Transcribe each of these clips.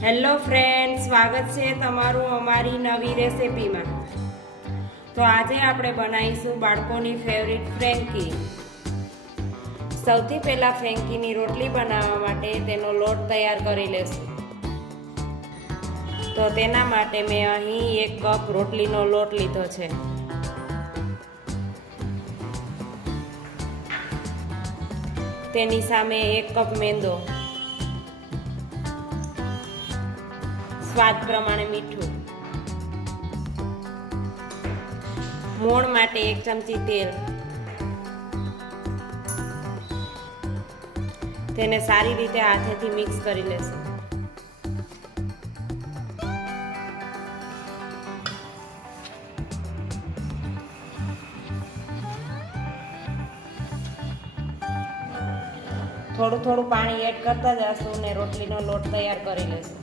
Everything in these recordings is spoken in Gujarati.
હેલો ફ્રેન્ડ, સ્વાગત છે તમારું અમારી નવી રેસિપીમાં। તો આજે આપણે બનાવીશું બાળકોની ફેવરિટ ફ્રેન્કી। સૌથી પહેલાં ફ્રેન્કીની રોટલી બનાવવા માટે તેનો લોટ તૈયાર કરી લેશું। તો તેના માટે મેં અહીં 1 કપ રોટલીનો લોટ લીધો છે। તેની સામે 1 કપ મેંદો, સ્વાદ પ્રમાણે મીઠું, મોણ માટે 1 ચમચી તેલ, તેને સારી રીતે હાથેથી મિક્સ કરી લેશું। થોડું થોડું પાણી એડ કરતા જશું ને રોટલીનો લોટ તૈયાર કરી લેશું।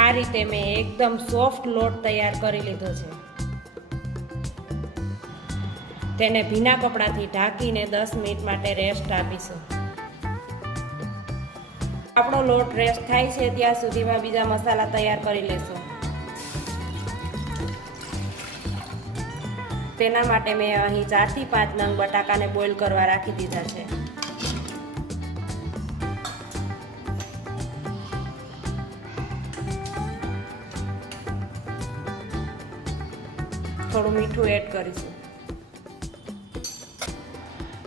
આ રીતે મેં એકદમ સોફ્ટ લોટ તૈયાર કરી લીધો છે। તેને ભીના કપડાથી ઢાંકીને 10 મિનિટ માટે રેસ્ટ આપીશું। આપણો લોટ રેસ્ટ થાય છે ત્યાં સુધીમાં બીજા મસાલા તૈયાર કરી લેશું। તેના માટે મેં અહીં 4 થી 5 નંગ બટાકાને બોઇલ કરવા રાખી દીધા છે। થોડું મીઠું એડ કરીશું।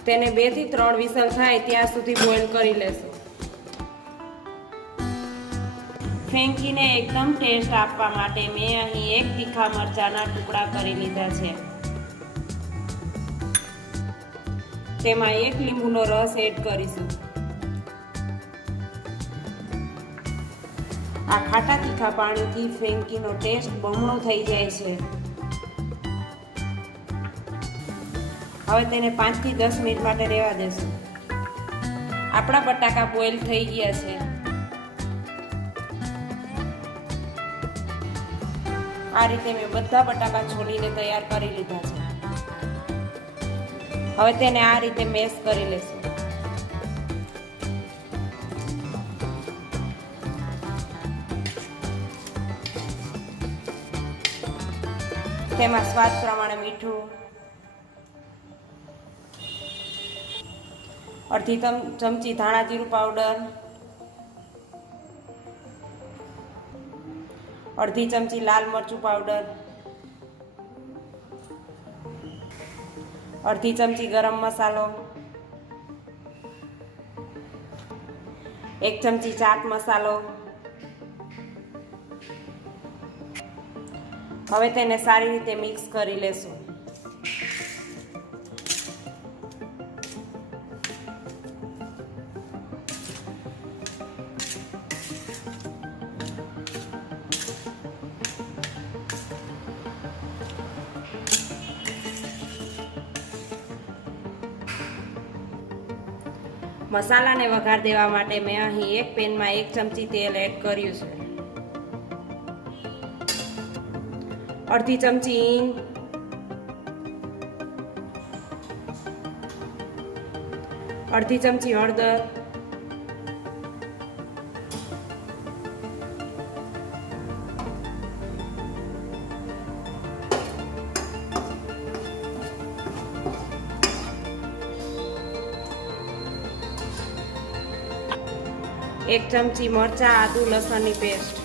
તેને 2 થી 3 વિસલ થાય ત્યાં સુધી બોઇલ કરી લેશું। ફ્રેન્કીને એકદમ ટેસ્ટ આપવા માટે મેં અહીં 1 તીખા મરચાંના ટુકડા કરી લીધા છે। તેમાં 1 લીંબુનો રસ એડ કરીશું। આ ખાટા તીખા પાણીથી ફ્રેન્કીનો ટેસ્ટ બમણો થઈ જાય છે। હવે તેને 5 થી 10 મિનિટ માટે રહેવા દેશું। આપણા બટાકા બોઇલ થઈ ગયા છે। આ રીતે મેં બધા બટાકા છોલીને તૈયાર કરી લીધા છે। હવે તેને આ રીતે મેશ કરી લેશું। તેમાં સ્વાદ પ્રમાણે મીઠું, અડધી ચમચી ધાણા જીરું પાવડર, અડધી ચમચી લાલ મરચું પાવડર, અડધી ચમચી ગરમ મસાલો, 1 ચમચી ચાટ મસાલો। હવે તેને સારી રીતે મિક્સ કરી લેશું। મસાલાને વઘાર દેવા માટે મેં અહીં 1 પેનમાં 1 ચમચી તેલ એડ કર્યું છે। અડધી ચમચી હિંગ, અડધી ચમચી હળદર, એક ચમચી મરચાં આદુ લસણની પેસ્ટ।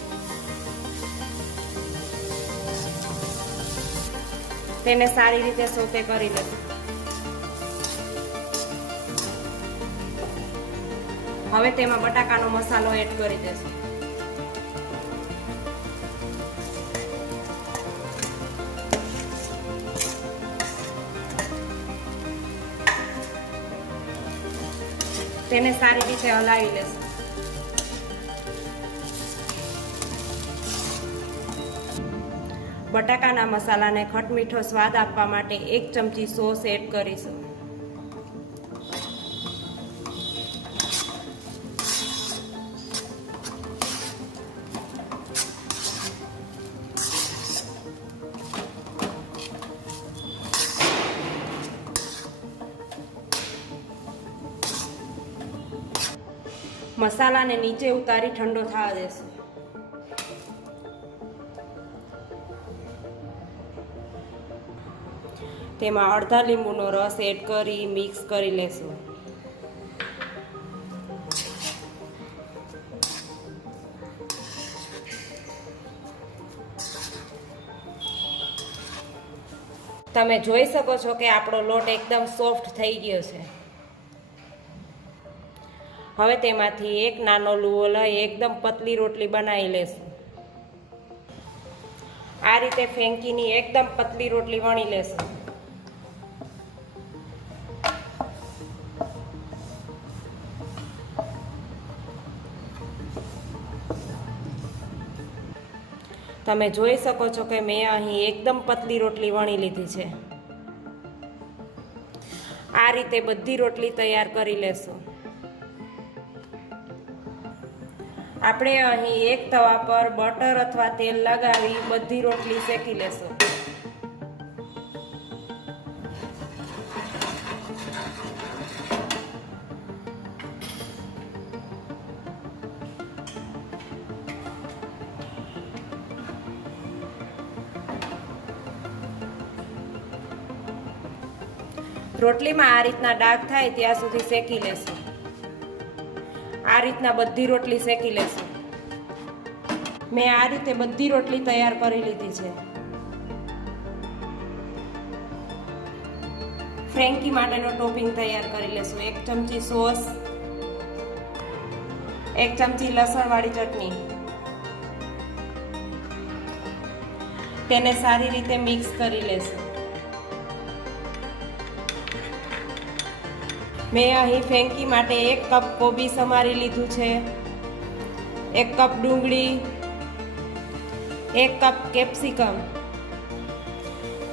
તેને સારી રીતે સોતે કરી લેશું। હવે તેમાં બટાકાનો મસાલો એડ કરી દેશું। તેને સારી રીતે હલાવી લેશું। બટાકાના મસાલાને ખટમીઠો સ્વાદ આપવા માટે 1 ચમચી સોસ એડ કરીશું. મસાલાને નીચે ઉતારી ઠંડો થવા દેશું. તેમાં અડધા લીંબુનો રસ એડ કરી મિક્સ કરી લેશું. તમે જોઈ શકો છો કે આપણો લોટ એકદમ સોફ્ટ થઈ ગયો છે. હવે તેમાંથી એક નાનો લુવો લઈ એકદમ પતલી રોટલી બનાવી લેશું. આ રીતે ફેંકીની એકદમ પતલી રોટલી વણી લેશું. તમે જોઈ શકો છો કે મેં અહીં એકદમ પતલી રોટલી વણી લીધી છે. આ રીતે બધી રોટલી તૈયાર કરી લેશું. આપણે અહીં એક તવા પર બટર અથવા તેલ લગાવી બધી રોટલી શેકી લેશું. રોટલીમાં આ રીતના ડાઘ થાય ત્યાં સુધી શેકી લેશું. આ રીતના બધી રોટલી શેકી લેશું. મેં આ રીતે બધી રોટલી તૈયાર કરી લીધી છે. ફ્રેન્કી માટેનો ટોપિંગ તૈયાર કરી લેશું. 1 ચમચી સોસ, 1 ચમચી લસણવાળી ચટણી. તેને સારી રીતે મિક્સ કરી લેશું. મેં અહીં ફેંકી માટે 1 કપ કોબી સમારી લીધું છે, 1 કપ ડુંગળી, 1 કપ કેપ્સિકમ.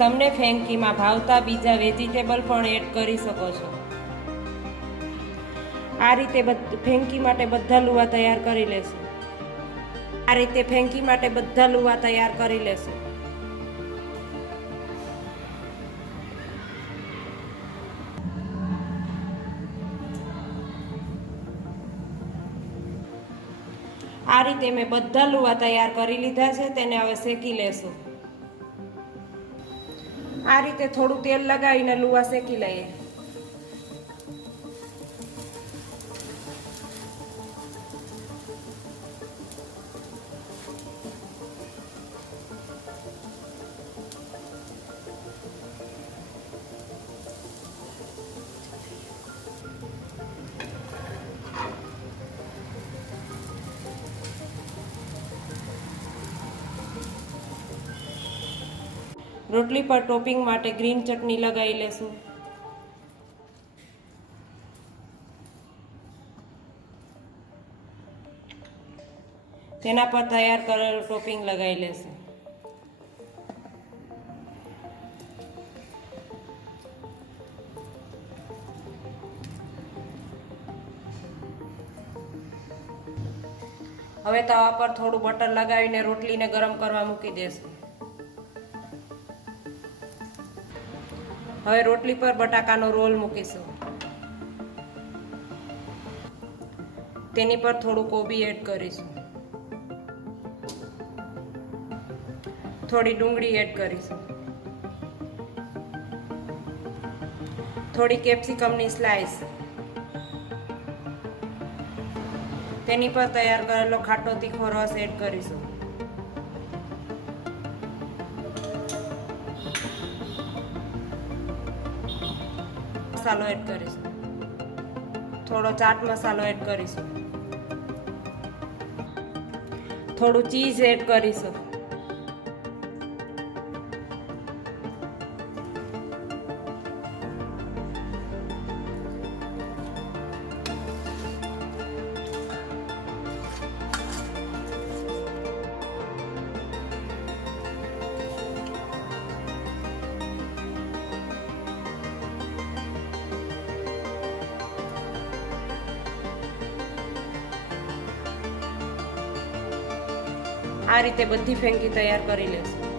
તમને ફેંકીમાં ભાવતા બીજા વેજીટેબલ પણ એડ કરી શકો છો. આ રીતે ફેંકી માટે બધા લુવા તૈયાર કરી લેશું. આ રીતે ફેંકી માટે બધા લુવા તૈયાર કરી લેશું. આ રીતે મેં બધા લુવા તૈયાર કરી લીધા છે. તેને હવે શેકી લેશું. આ રીતે થોડું તેલ લગાવીને લુવા શેકી લઈએ. રોટલી પર ટોપિંગ માટે ગ્રીન ચટણી લગાવી લેશું. તેના પર તૈયાર કરેલું ટોપિંગ લગાવી લેશું. હવે તવા પર થોડું બટર લગાવીને રોટલીને ગરમ કરવા મૂકી દેશું. હવે રોટલી પર બટાકાનો રોલ મૂકીશું. તેની પર થોડું કોબી એડ કરીશું. થોડી ડુંગળી એડ કરીશું. થોડી કેપ્સિકમની સ્લાઇસ. તેની પર તૈયાર કરેલો ખાટો તીખો રસ એડ કરીશું. મસાલો એડ કરીશું. થોડો ચાટ મસાલો એડ કરીશું. થોડું ચીઝ એડ કરીશું. આ રીતે બધી ફેંકી તૈયાર કરી લેશું.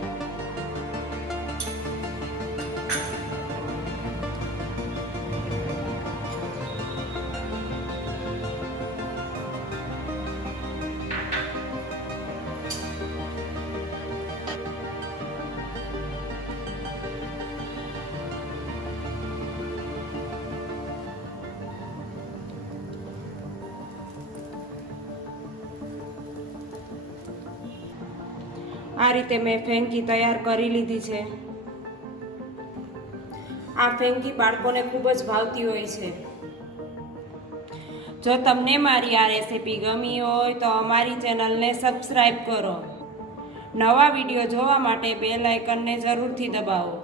આ રીતે મેં ફેંકી તૈયાર કરી લીધી છે. આ ફેંકી બાળકોને ખૂબ જ ભાવતી હોય છે. જો તમને મારી આ રેસીપી ગમી હોય તો અમારી ચેનલને સબસ્ક્રાઈબ કરો. નવા વિડીયો જોવા માટે બેલ આઇકનને જરૂરથી દબાવો.